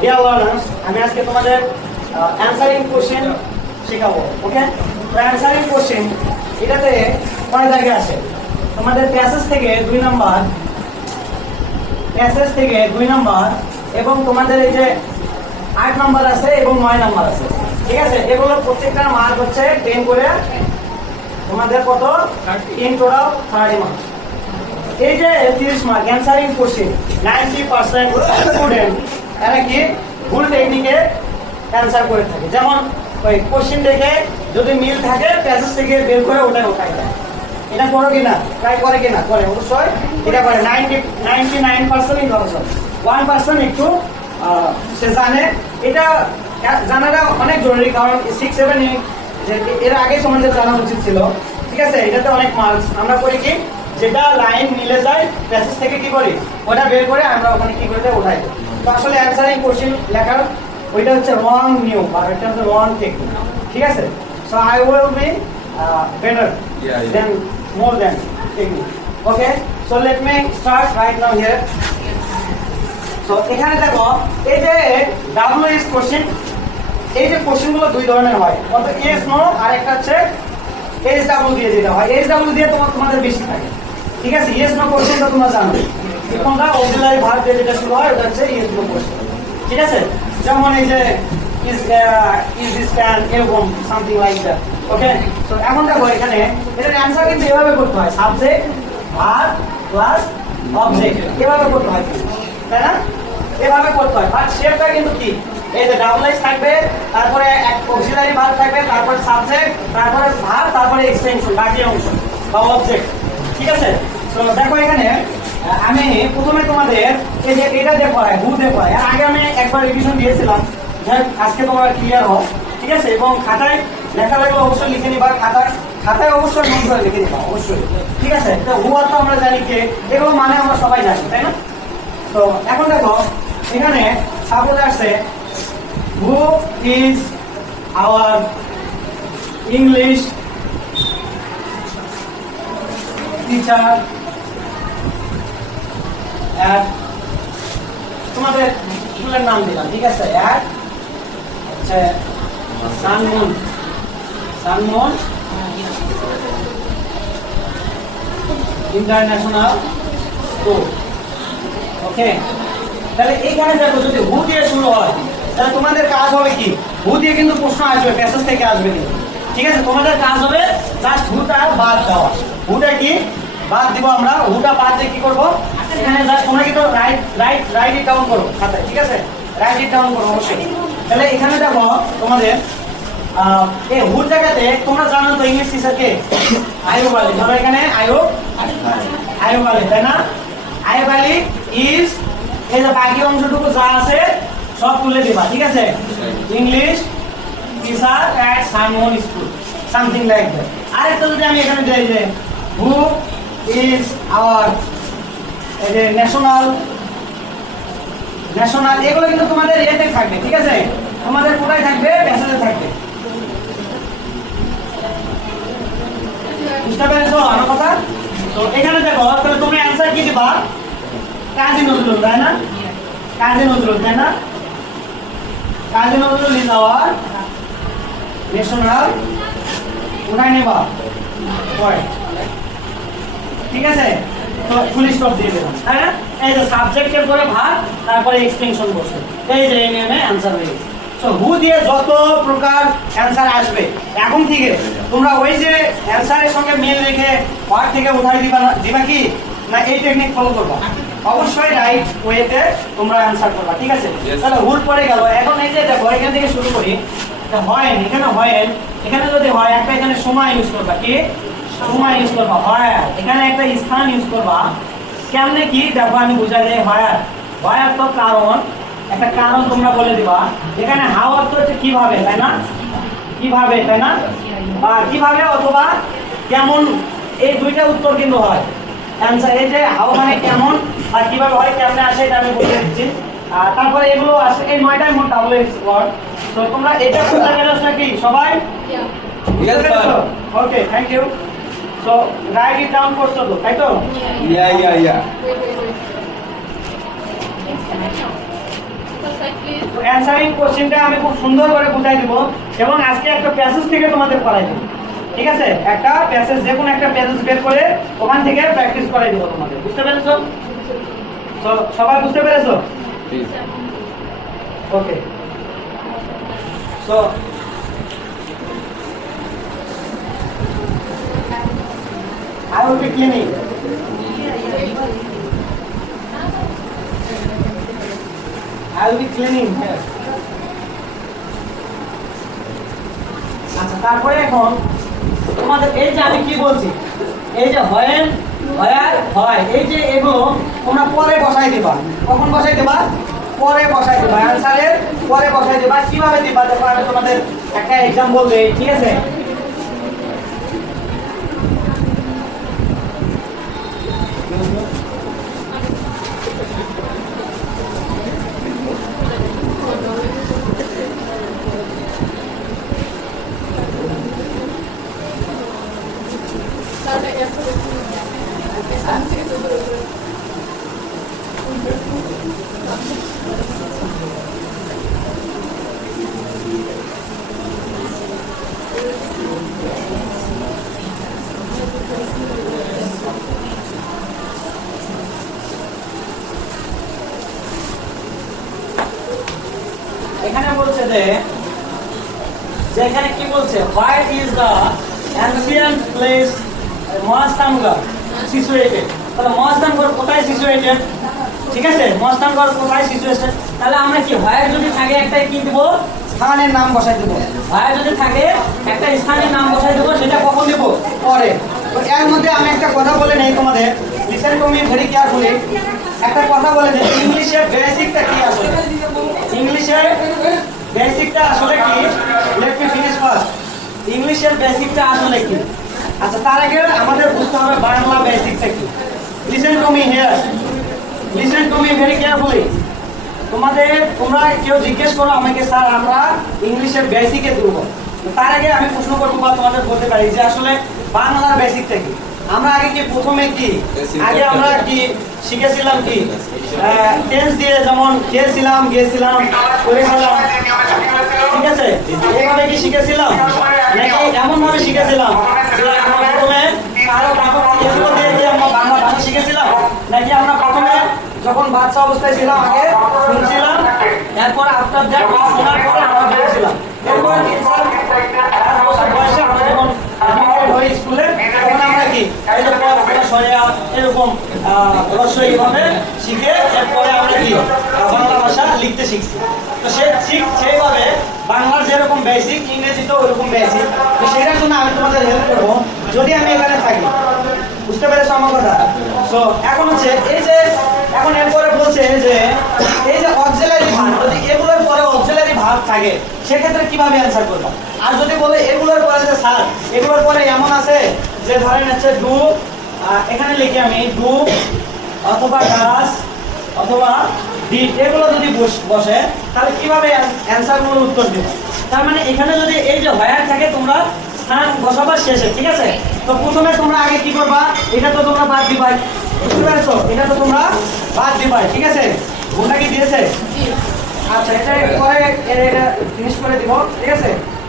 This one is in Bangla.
ডিয়ার লার্নার্স, আমি আজকে তোমাদের অ্যানসারিং কোশ্চেন শেখাবো। ওকে, তো অ্যানসারিং কোশ্চেন এটাতে কয় জায়গায় আসে? তোমাদের প্যাসেজ থেকে 2 নাম্বার, প্যাসেজ থেকে 2 নাম্বার এবং তোমাদের এই যে 8 নাম্বার আছে এবং 9 নাম্বার আছে। ঠিক আছে, এগুলো প্রত্যেকটার মার্ক হচ্ছে 10 করে। তোমাদের কত? In total 30 marks. এই যে 30 মার্ক অ্যানসারিং কোশ্চেন, 90% স্টুডেন্ট এরা কি ভুল টেকনিকে অ্যানসার করে থাকে। যেমন ওই কোশ্চেন দেখে যদি মিল থাকে প্যাসেজ থেকে বের করে ওটা উঠাই দেয়। এটা করো কিনা, ট্রাই করে কিনা? করে, অবশ্যই এটা করে। 99% ইনফরমেশন, 1% একটু সে জানে। এটা জানাটা অনেক জরুরি, কারণ 6-7 এর আগে তোমাদের জানা উচিত ছিল। ঠিক আছে, এটাতে অনেক মার্কস। আমরা করি কি, যেটা লাইন মিলে যায় প্যাসেজ থেকে কি করি, ওটা বের করে আমরা ওখানে কি করে উঠাই দিই। তো আসলে অ্যানসারিং কোশ্চেন লেখার ওইটা হচ্ছে রং নিয়ম, আর এটা হচ্ছে রং টেকনিক। ঠিক আছে, so I will be better than more than technique. Okay, so let me start right now here. সো এখানে দেখো, এই যে ডাব্লিউএস কোশ্চেন, এই যে কোশ্চেনগুলো 2 ধরনের হয়। অর্থাৎ এস নো, আর একটা হচ্ছে এস ডাব্লিউ দিয়ে যেটা হয়। এস ডাব্লিউ দিয়ে তোমাদের বেশি থাকে। ঠিক আছে, ইয়েস নো কোশ্চেনটা তোমরা জানো, কোনটা অক্সিলারি ভার্ব দিয়ে যেটা শুরু হয় ওটা হচ্ছে ইয়েস নো কোশ্চেন। ঠিক আছে, যেমন এই যে ইজ দিস ক্যান, এরকম something like that. Okay, so এখন দেখো এখানে এটার অ্যানসার কিন্তু এভাবে করতে হয়, সাবজেক্ট ভার্ব প্লাস অবজেক্ট, এভাবে করতে হয়, তাই না? এভাবে করতে হয়। বাট শেপটা কিন্তু কি, এই যে ডাবল এস থাকবে, তারপরে এক অক্সিলারি ভার্ব থাকবে, তারপরে সাবজেক্ট, তারপরে ভার্ব, তারপরে এক্সটেনশন বাকি অংশ বা অবজেক্ট। ঠিক আছে, তো দেখো এখানে আমি প্রথমে তোমাদের এই যে এটা দিয়ে পড়াই, হু দিয়ে পড়াই। আর আগে আমি একবার রিভিশন দিয়েছিলাম, আজকে তোমরা ক্লিয়ার হও। ঠিক আছে, এবং খাতায় লেখা লাগলে অবশ্যই লিখে নিবা, খাতায় অবশ্যই নোট করে লিখে নিবা অবশ্যই। ঠিক আছে, তো হু আর তো আমরা জানি কে, এগুলো মানে আমরা সবাই জানি, তাই না? তো এখন দেখো এখানে সাপোজ আসছে, who is our English teacher at, তোমাদের স্কুলের নাম দিলাম। ঠিক আছে, অ্যাট হচ্ছে সানমুন ইন্টারন্যাশনাল স্কুল। ওকে, তাহলে এইখানে দেখো যদি হু দিয়ে শুরু হয় তাহলে তোমাদের কাজ হবে কি, হু দিয়ে কিন্তু প্রশ্ন আসবে, প্যাসেজ থেকে আসবে কিন্তু। ঠিক আছে, তোমাদের কাজ হবে জাস্ট হুটা বাদ দেওয়া। হুটা কি বাদ দিব আমরা, হুটা বাদ দিয়ে কি করবো, এখানে জাস্ট তোমরা কিন্তু রাইট ইট ডাউন করো খাতায়। ঠিক আছে, রাইট ইট ডাউন করো অবশ্যই। তাহলে এখানে দেখো তোমাদের এই হুর জায়গাতে তোমরা জানো তো ইংলিশ টিচারকে আইয়ুব আলী, ধরো এখানে আইয়ুব আলী, তাই না? আইয়ুব আলী ইজ, এই যে বাকি অংশটুকু যা আছে সব তুলে দিবা। ঠিক আছে, English teacher at Sunmoon school, something like that. আরেকটা যদি আমি এখানে দেই যে হু ইজ আওয়ার এই যে ন্যাশনাল, এগুলো কিন্তু তোমাদের ইয়েতে থাকবে। ঠিক আছে, তোমাদের কোথায় থাকবে, প্যাসেজে থাকবে। বুঝতে পেরেছো আমার কথা? তো এখানে দেখো, তাহলে তুমি অ্যানসার কি দিবা, কাজী নজরুল, তাই না? Kazi Nazrul is our national, কোথায় নেবা পয়েন্ট। ঠিক আছে, তো ফুল স্টপ দিয়ে দেবেন, তাই না? এই যে সাবজেক্টের পরে ভার্ব, তারপরে এক্সটেনশন বসে, এই যে এই নিয়মে অ্যানসার হয়ে গেছে। সো হু দিয়ে যত প্রকার অ্যানসার আসবে এখন থেকে তোমরা ওই যে অ্যানসারের সঙ্গে মিল রেখে ওয়ার্ড থেকে উঠাই দিবা কি না, এই টেকনিক ফলো করবা। অবশ্যই রাইট ওয়েতে তোমরা অ্যানসার করবা। ঠিক আছে, তাহলে হুল পড়ে গেল। এখন এই যে দেখো এখান থেকে শুরু করি, হয় এখানে যদি হয় একটা, এখানে সময় ইউজ করবা, কি সময় ইউজ করবা, হয় এখানে একটা স্থান ইউজ করবা। কেমনে কি দেখো আমি বুঝাই দেই। হয় তো কারণ, একটা কারণ তোমরা বলে দিবা। এখানে হাউ অর্থ হচ্ছে কিভাবে, তাই না? কিভাবে, তাই না? বা কিভাবে অথবা কেমন, এই দুইটা উত্তর কিন্তু হয় অ্যানসার। এই যে হাউ মানে কেমন, আর কিভাবে হয়, কেমনে আসে এটা আমি বলে দিচ্ছি। আর তারপরে এগুলো আসে, এই 9টাই মোট ডাবল এক্স ওয়ার্ড। তো তোমরা এটা বুঝতে পেরেছো নাকি সবাই? Okay, thank you. So write it down করছো তো, তাই তো? Yeah. Because I feel answering কোশ্চেনটা আমি খুব সুন্দর করে বুঝাই দিব এবং আজকে একটা প্যাসেজ থেকে তোমাদের পড়াই দেব। ঠিক আছে, একটা প্যাসেজ, যে কোনো একটা প্যাসেজ বের করে ওখান থেকে প্র্যাকটিস করাই দেব তোমাদের। বুঝতে পেরেছো? তো সবাই বুঝতে পেরেছো? ওকে, so I will be cleaning. I will be cleaning here. আচ্ছা, তারপরে এখন তোমাদের এই যে আমি কি বলছি, এই যে হয় হয়, এই যে এগুলো তোমরা পরে বসাই দিবা। কখন বসাই দিবা? পরে বসাই দিবা, অ্যানসারের পরে বসাই দিবা। কিভাবে দিবা দেখো, আমি তোমাদের একটা এক্সাম্পল দেই। ঠিক আছে, এখানে বলছে যে এখানে কি বলছে, where is the ancient place Mahasthangarh situated. তাহলে মহাস্থানগড় কোথায় সিচুয়েটেড? ঠিক আছে, মহাস্থানগড় কোথায় সিচুয়েটেড? তাহলে আমরা কি হোয়ার যদি থাকে একটা কি দেব, স্থানের নাম বসাই দেব। হোয়ার যদি থাকে একটা স্থানের নাম বসাই দেব, সেটা কখন দেব? পরে। তো এর মধ্যে আমি একটা কথা বলে নেই তোমাদের, listen to me very carefully. একটা কথা বলে নেই, ইংলিশের বেসিকটা কি আসলে? ইংলিশের বেসিকটা আসলে কি? Let me finish first. ইংলিশের বেসিকটা আসলে কি? আচ্ছা, তার আগে আমাদের বুঝতে হবে বাংলা বেসিকটা কি। Listen to me here, listen to me very carefully. তোমরা কেউ জিজ্ঞেস করো আমাকে, স্যার আমরা ইংলিশের বেসিকে দুর্বল। তার আগে আমি প্রশ্ন করবো বা তোমাদের বলতে পারি যে আসলে বাংলার বেসিকটা কি। আমরা আগে কি প্রথমে কি আগে আমরা কি শিখেছিলাম কি টেন্স দিয়ে, যেমন খেয়েছিলাম, গিয়েছিলাম, করেছিলাম। ঠিক আছে, এইভাবে কি শিখেছিলাম নাকি এমন ভাবে শিখেছিলাম যে আমরা প্রথমে কারো এগুলো দিয়ে দিয়ে আমরা বাংলা ভাষা শিখেছিলাম, নাকি আমরা প্রথমে যখন বাচ্চা অবস্থায় ছিলাম আগে শুনছিলাম, এরপর আফটার দ্যাট শোনার পরে আমরা বলছিলাম, এরপর বয়সে আমরা যখন হই স্কুলে তখন আমরা কি এই যে এরকম রসই ভাবে শিখে এরপরে আমরা কি বাংলা ভাষা লিখতে শিখছি। তো সেইভাবে বাংলার যেরকম বেসিক, ইংরেজিতেও ওইরকম বেসিক। তো সেটার জন্য আমি তোমাদের হেল্প করবো যদি আমি এখানে থাকি। বুঝতে পেরেছো আমার কথা? সো এখন হচ্ছে এই যে এখন এরপরে বলছে যে এই যে অক্সিলারি ভার্ব, যদি এগুলোর পরে অক্সিলারি ভার্ব থাকে সেক্ষেত্রে কিভাবে অ্যান্সার করবো? আর যদি বলে এগুলোর পরে যে স্যার এগুলোর পরে এমন আছে যে ধরেন হচ্ছে ডু, এখানে লিখি আমি ডু অথবা ডাস অথবা ডিড, এগুলো যদি বসে তাহলে কিভাবে অ্যান্সারগুলোর উত্তর দেবো? তার মানে এখানে যদি এই যে হোয়ার থাকে তোমরা স্থান বসাবা শেষে। ঠিক আছে, তো প্রথমে তোমরা আগে কি করবা, এটা তো তোমরা বাদ দিবাই। বুঝতে পেরেছো? এটা তো তোমরা বাদ দিবাই। ঠিক আছে, ভুলটা কি দিয়েছে? আচ্ছা, এটা পরে এটা ফিনিশ করে দিব। ঠিক আছে।